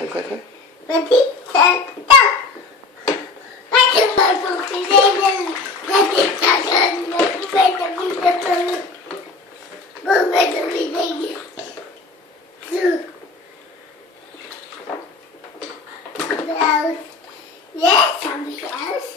Warte. Was ist das? Da! Warte mal, so gesehen, was ist das denn? Moment, wieder so. Aus. Jetzt habe ich aus.